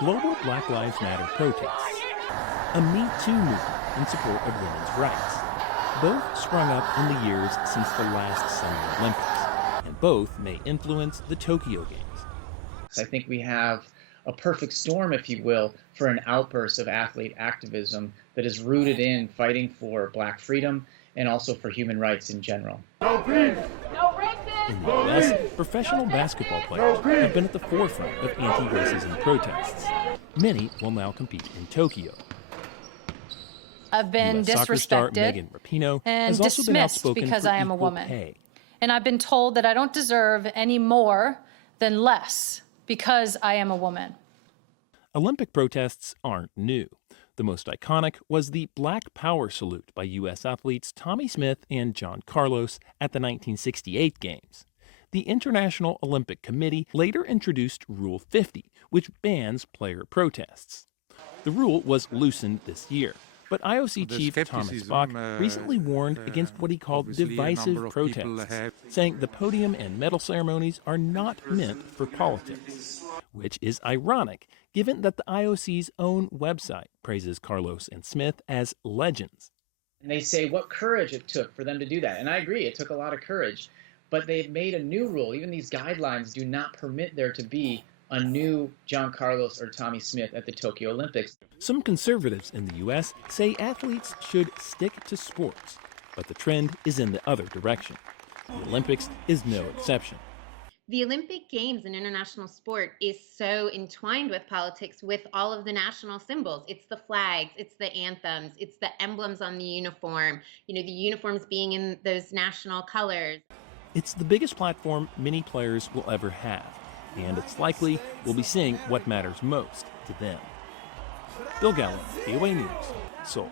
global Black Lives Matter protests, a Me Too movement in support of women's rights. Both sprung up in the years since the last Summer Olympics, and both may influence the Tokyo Games. I think we have a perfect storm, if you will, for an outburst of athlete activism that is rooted in fighting for Black freedom and also for human rights in general. No peace! No racism! In the U.S., professional basketball players have been at the forefront of anti-racism protests. Many will now compete in Tokyo. I've been US soccer star disrespected Megan Rapinoe and has also been dismissed outspoken because for I am a equal woman. pay. And I've been told that I don't deserve any more than less because I am a woman. Olympic protests aren't new. The most iconic was the Black Power salute by U.S. athletes Tommy Smith and John Carlos at the 1968 Games. The International Olympic Committee later introduced Rule 50, which bans player protests. The rule was loosened this year, but IOC chief Thomas Bach recently warned against what he called divisive protests, saying the podium and medal ceremonies are not meant for politics, which is ironic given that the IOC's own website praises Carlos and Smith as legends. And they say what courage it took for them to do that. And I agree, it took a lot of courage. But they've made a new rule. Even these guidelines do not permit there to be a new John Carlos or Tommy Smith at the Tokyo Olympics. Some conservatives in the U.S. say athletes should stick to sports, but the trend is in the other direction. The Olympics is no exception. The Olympic Games in international sport is so entwined with politics with all of the national symbols. It's the flags, it's the anthems, it's the emblems on the uniform, the uniforms being in those national colors. It's the biggest platform many players will ever have, and it's likely we'll be seeing what matters most to them. Bill Gallo, VOA News, Seoul.